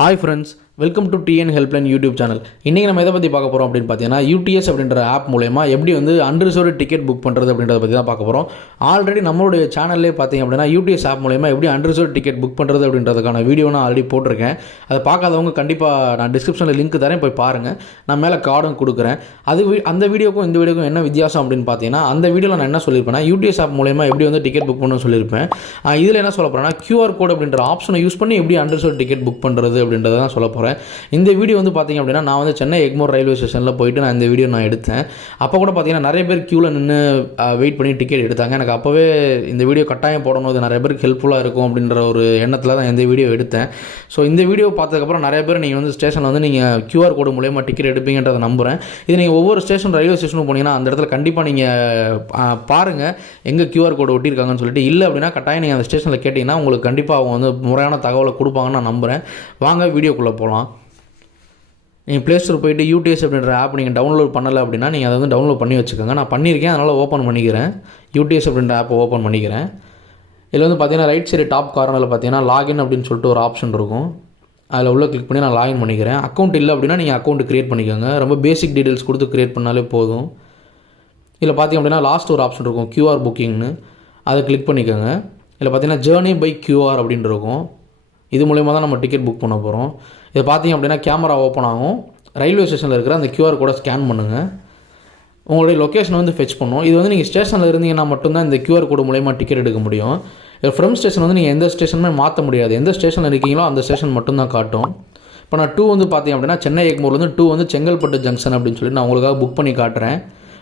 Hi friends, welcome to TN helpline YouTube channel. இன்றைக்கி நம்ம எதை பற்றி பார்க்க போகிறோம் அப்படின்னு பார்த்தீங்கன்னா யூடிஎஸ் அப்படின்ற ஆப் மூலமா எப்படி அன்ரிசர்வ்டு டிக்கெட் புக் பண்ணுறது அப்படின்றத பற்றி தான் பார்க்க போகிறோம். ஆல்ரெடி நம்மளுடைய சேனல்லே பார்த்தீங்க அப்படின்னா யூடிஎஸ் ஆப் மூலமா எப்படி அன்ரிசர்வ்டு டிக்கெட் புக் பண்ணுறது அப்படின்றதுக்கான வீடியோ நான் ஆல்ரெடி போட்டிருக்கேன். அதை பார்க்காதவங்க கண்டிப்பாக நான் டிஸ்கிரிப்ஷனில் லிங்க் தரேன், போய் பாருங்கள். நான் மேலே கார்டும் கொடுக்குறேன். அந்த வீடியோக்கும் இந்த வீடியோக்கும் என்ன வித்தியாசம் அப்படின்னு பார்த்தீங்கன்னா, அந்த வீடியோவில் நான் என்ன சொல்லியிருப்பேன்னா யூடிஎஸ் ஆப் மூலமா எப்படி டிக்கெட் புக் பண்ணணும்னு சொல்லியிருப்பேன். இதில் என்ன சொல்ல போகிறேன்னா QR கோட் அப்படின்ற ஆப்ஷனை யூஸ் பண்ணி எப்படி அன்ரிசர்வ்டு டிக்கெட் புக் பண்ணுறது அப்படின்றத தான் சொல்ல போகிறேன். இந்த வீடியோ பார்த்தீங்க அப்படின்னா நான் சென்னை எக்மோர் ரயில்வே ஸ்டேஷனில் போயிட்டு நான் இந்த வீடியோ நான் எடுத்தேன். அப்போ கூட பார்த்தீங்கன்னா நிறைய பேர் க்யூவில் நின்று வெயிட் பண்ணி டிக்கெட் எடுத்தாங்க. எனக்கு அப்போவே இந்த வீடியோ கட்டாயம் போடணும், இது நிறைய பேருக்கு ஹெல்ப்ஃபுல்லாக இருக்கும் அப்படின்ற ஒரு எண்ணத்தில் தான் இந்த வீடியோ எடுத்தேன். ஸோ இந்த வீடியோ பார்த்ததுக்கப்புறம் நிறைய பேர் நீங்கள் ஸ்டேஷனில் நீங்கள் QR கோடு மூலயமா டிக்கெட் எடுப்பீங்கன்றதை நம்புகிறேன். இது நீங்கள் ஒவ்வொரு ஸ்டேஷன் ரயில்வே ஸ்டேஷனும் போனீங்கன்னா அந்த இடத்துல கண்டிப்பாக நீங்கள் பாருங்கள் எங்கே QR கோடு ஒட்டியிருக்காங்கன்னு சொல்லிட்டு. இல்லை அப்படின்னா கட்டாயம் நீங்கள் அந்த ஸ்டேஷனில் கேட்டிங்கன்னா உங்களுக்கு கண்டிப்பாக அவங்க முறையான தகவலை கொடுப்பாங்கன்னு நான் நம்புகிறேன். வாங்க வீடியோக்குள்ளே போகலாம். நீங்கள் ப்ளே ஸ்டோர் போய்ட்டு UTS அப்படின்ற ஆப் நீங்கள் டவுன்லோட் பண்ணலை அப்படின்னா நீங்கள் அதை டவுன்லோட் பண்ணி வச்சுக்கோங்க. நான் பண்ணியிருக்கேன், அதனால் ஓப்பன் பண்ணிக்கிறேன். UTS அப்படின்ற ஆப்பை ஓப்பன் பண்ணிக்கிறேன். இதில் பார்த்தீங்கன்னா ரைட் சைடு டாப் கார்னரில் பார்த்தீங்கன்னா லாகின் அப்படின்னு சொல்லிட்டு ஒரு ஆப்ஷன் இருக்கும். அதில் உள்ள கிளிக் பண்ணி நான் லாகின் பண்ணிக்கிறேன். அக்கௌண்ட் இல்லை அப்படின்னா நீங்கள் அக்கௌண்ட் க்ரியேட் பண்ணிக்கோங்க. ரொம்ப பேசிக் டீட்டெயில்ஸ் கொடுத்து க்ரியேட் பண்ணாலே போதும். இதில் பார்த்திங்க அப்படின்னா லாஸ்ட் ஒரு ஆப்ஷன் இருக்கும் QR புக்கிங்னு, அதை கிளிக் பண்ணிக்கோங்க. இதில் பார்த்தீங்கன்னா ஜேர்னி பை QR அப்படின்னு இருக்கும். இது மூலயமா தான் நம்ம டிக்கெட் புக் பண்ண போகிறோம். இதை பார்த்தீங்க அப்படின்னா கேமரா ஓப்பன் ஆகும். ரயில்வே ஸ்டேஷனில் இருக்கிற அந்த QR கோடை ஸ்கேன் பண்ணுங்கள். உங்களுடைய லொக்கேஷனை ஃபெச் பண்ணும். இது நீங்கள் ஸ்டேஷனில் இருந்தீங்கன்னா மட்டும்தான் இந்த QR கோடு மூலயமா டிக்கெட் எடுக்க முடியும். ஃப்ரம் ஸ்டேஷன் நீங்கள் எந்த ஸ்டேஷனுமே மாற்ற முடியாது. எந்த ஸ்டேஷனில் இருக்கீங்களோ அந்த ஸ்டேஷன் மட்டும்தான் காட்டும். இப்போ நான் 2 பார்த்தீங்க அப்படின்னா சென்னை எக்மோர்லேருந்து 2 செங்கல்பட்டு ஜங்ஷன் அப்படின்னு சொல்லி நான் உங்களுக்காக புக் பண்ணி காட்டுறேன்.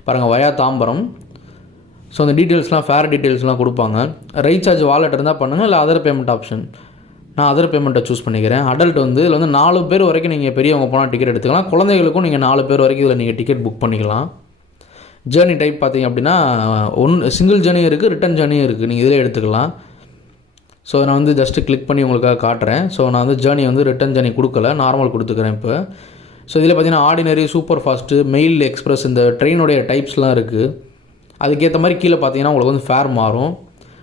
பாருங்கள், வயா தாம்பரம். ஸோ அந்த டீட்டெயில்ஸ்லாம் ஃபேர் டீட்டெயில்ஸ்லாம் கொடுப்பாங்க. ரீசார்ஜ் வாலெட் இருந்தால் பண்ணுங்கள், இல்லை அதர் பேமெண்ட் ஆப்ஷன். நான் அதர் பேமெண்ட்டை சூஸ் பண்ணிக்கிறேன். அடல்ட் இதில் 4 பேர் வரைக்கும் நீங்கள் பெரியவங்க போனால் டிக்கெட் எடுத்துக்கலாம். குழந்தைகளுக்கும் நீங்கள் 4 பேர் வரைக்கும் இதில் நீங்கள் டிக்கெட் புக் பண்ணிக்கலாம். ஜேர்னி டைப் பார்த்தீங்க அப்படின்னா சிங்கிள் ஜேர்னியும் இருக்குது, ரிட்டன் ஜேர்னியும் இருக்குது. நீங்கள் இதில் எடுத்துக்கலாம். ஸோ நான் ஜஸ்ட்டு கிளிக் பண்ணி உங்களுக்காக காட்டுறேன். ஸோ நான் ஜேர்னி ரிட்டன் ஜேர்னி கொடுக்கல, நார்மல் கொடுத்துக்கிறேன் இப்போ. ஸோ இதில் பார்த்தீங்கன்னா ordinary, super fast, mail, express இந்த ட்ரெயினுடைய டைப்ஸ்லாம் இருக்குது. அதுக்கேற்ற மாதிரி கீழே பார்த்தீங்கன்னா உங்களுக்கு ஃபேர் மாறும்.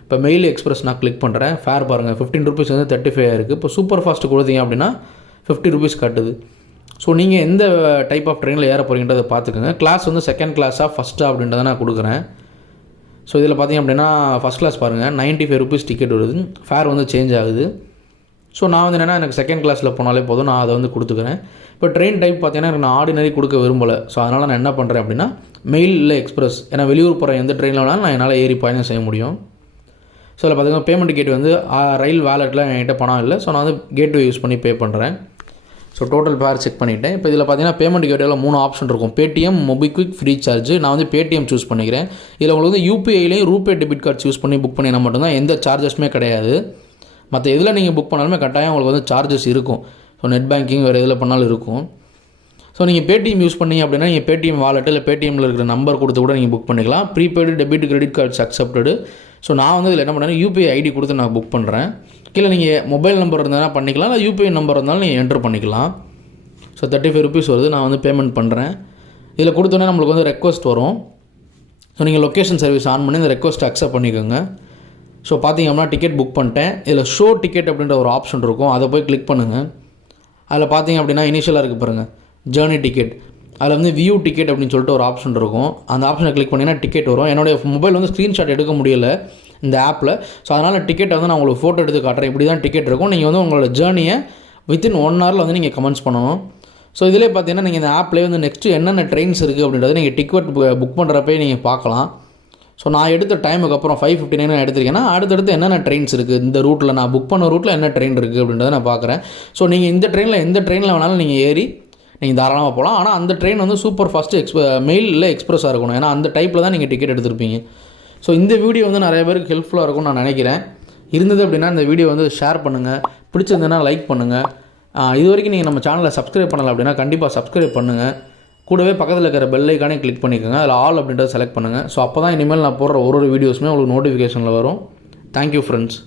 இப்போ மெயில் எக்ஸ்பிரஸ் நான் கிளிக் பண்ணுறேன். ஃபேர் பாருங்கள், 15 ரூபீஸ் 35 இருக்குது. இப்போ சூப்பர் ஃபாஸ்ட்டு கொடுத்தீங்க அப்படின்னா 50 ரூபீஸ் கட்டுது. ஸோ நீங்கள் எந்த டைப் ஆஃப் ட்ரெயினில் ஏற போகிறீங்கன்றதை பார்த்துக்கோங்க. கிளாஸ் செகண்ட் கிளாஸாக ஃபஸ்ட்டாக அப்படின்றத நான் கொடுக்குறேன். ஸோ இதில் பார்த்தீங்க அப்படின்னா ஃபஸ்ட் கிளாஸ் பாருங்கள் 95 ரூபீஸ் டிக்கெட் வருது. ஃபேர் சேஞ்ச் ஆகுது. ஸோ நான் என்னென்னா எனக்கு செகண்ட் கிளாஸில் போனாலே போதும், நான் அதை கொடுத்துக்கிறேன். இப்போ ட்ரெயின் டைப் பார்த்தீங்கன்னா நான் ஆர்டினரி கொடுக்க விரும்பலை. ஸோ அதனால் நான் என்ன பண்ணுறேன் அப்படின்னா மெயில் இல்லை எக்ஸ்பிரஸ், ஏன்னா வெளியூர் போகிற எந்த ட்ரெயினில் வேணாலும் நான் என்னால் ஏறி பயணம் செய்ய முடியும். ஸோ அதில் பார்த்தீங்கன்னா பேமெண்ட் கேட் ரயில் வேலெட்டில் என்கிட்ட பணம் இல்லை. ஸோ நான் கேட்வே யூஸ் பண்ணி பே பண்ணுறேன். ஸோ டோட்டல் ஃபேர் செக் பண்ணிவிட்டேன். இப்போ இதில் பார்த்தீங்கன்னா பேமெண்ட் கேட்டில் 3 ஆப்ஷன் இருக்கும். Paytm, MobiKwik, free charge. நான் பேடிஎம் சூஸ் பண்ணிக்கிறேன். இதில் உங்களுக்கு UPIலையும் ரூபே டெபிட் கார்ட்ஸ் யூஸ் பண்ணி புக் பண்ணினா மட்டும்தான், எந்த சார்ஜஸுமே கிடையாது. மற்ற எதில் நீங்கள் புக் பண்ணாலுமே கட்டாயம் உங்களுக்கு சார்ஜஸ் இருக்கும். ஸோ நெட் பேங்கிங் வேறு எதில் பண்ணாலும் இருக்கும். ஸோ நீங்கள் பேடிஎம் யூஸ் பண்ணீங்க அப்படின்னா நீங்கள் பேடிஎம் வாலெட்டு இல்லை பேடிஎம்மில் இருக்கிற நம்பர் கொடுத்து கூட நீங்கள் புக் பண்ணிக்கலாம். Prepaid, debit, credit cards accepted. So நான் இதில் என்ன பண்ணுறேன், UPI ID கொடுத்து நான் புக் பண்ணுறேன். கீழே நீங்கள் மொபைல் நம்பர் இருந்தாலும் பண்ணிக்கலாம், இல்லை UPI நம்பர் இருந்தாலும் நீங்கள் என்ட்ரு பண்ணிக்கலாம். ஸோ 35 ரூபீஸ் வருது. நான் பேமெண்ட் பண்ணுறேன். இதில் கொடுத்தோன்னே நம்மளுக்கு ரெக்வஸ்ட் வரும். ஸோ நீங்கள் லொக்கேஷன் சர்வீஸ் ஆன் பண்ணி இந்த ரெக்வஸ்ட்டை அக்செப்ட் பண்ணிக்கோங்க. ஸோ பார்த்தீங்கன்னா டிக்கெட் புக் பண்ணிட்டேன். இதில் ஷோ டிக்கெட் அப்படின்ற ஒரு ஆப்ஷன் இருக்கும், அதை போய் கிளிக் பண்ணுங்கள். அதில் பார்த்தீங்க அப்படின்னா இனிஷியலாக இருக்குது பாருங்கள், ஜேர்னி டிக்கெட். அதில் வியூ டிக்கெட் அப்படின்னு சொல்லிட்டு ஒரு ஆப்ஷன் இருக்கும். அந்த ஆப்ஷனை கிளிக் பண்ணிங்கன்னா டிக்கெட் வரும். என்னுடைய மொபைல் ஸ்க்ரீன்ஷாட் எடுக்க முடியலை இந்த ஆப்பில். ஸோ அதனால் டிக்கெட்டை நான் உங்களுக்கு ஃபோட்டோ எடுத்து காட்டுறேன். இப்படி தான் டிக்கெட் இருக்கும். நீங்கள் உங்களோட ஜேர்னியை வித்தின் 1 ஹவரில் நீங்கள் கமெண்ட்ஸ் பண்ணணும். ஸோ இதிலே பார்த்தீங்கன்னா நீங்கள் இந்த ஆப்லேயே நெக்ஸ்ட்டு என்னென்ன ட்ரெயின்ஸ் இருக்குது அப்படின்றத நீங்கள் டிக்கெட் புக் பண்ணுறப்பே நீங்கள் பார்க்கலாம். ஸோ நான் எடுத்த டைமுக்கு அப்புறம் 5:59 எடுத்திருக்கேன்னா அடுத்தடுத்து என்னென்ன ட்ரெயின்ஸ் இருக்குது, இந்த ரூட்டில் நான் புக் பண்ண ரூட்டில் என்ன ட்ரெயின் இருக்குது அப்படின்றத நான் பார்க்குறேன். ஸோ நீங்கள் இந்த ட்ரெயினில் எந்த ட்ரெயினில் வேணாலும் நீங்கள் ஏறி நீங்கள் தாராளமாக போகலாம். ஆனால் அந்த ட்ரெயின் சூப்பர் ஃபாஸ்ட்டு மெயில் இல்லை எக்ஸ்பிரஸாக இருக்கணும். ஏன்னா அந்த டைப்பில் தான் நீங்கள் டிக்கெட் எடுத்திருப்பீங்க. ஸோ இந்த வீடியோ நிறைய பேருக்கு ஹெல்ப்ஃபுல்லாக இருக்கும்னு நான் நினைக்கிறேன். இருந்தது அப்படின்னா இந்த வீடியோ ஷேர் பண்ணுங்கள், பிடிச்சிருந்ததுன்னா லைக் பண்ணுங்கள். இது வரைக்கும் நீங்கள் நம்ம சேனலை சப்ஸ்கிரைப் பண்ணலை அப்படின்னா கண்டிப்பாக சப்ஸ்கிரைப் பண்ணுங்கள். கூடவே பக்கத்தில் இருக்கிற பெல் ஐக்கானே கிளிக் பண்ணிக்கோங்க. அதில் ஆல் அப்படின்றத செலக்ட் பண்ணுங்கள். ஸோ அப்போ தான் இனிமேல் நான் போடுற ஒரு வீடியோஸுமே உங்களுக்கு நோட்டிஃபிகேஷனில் வரும். Thank you friends.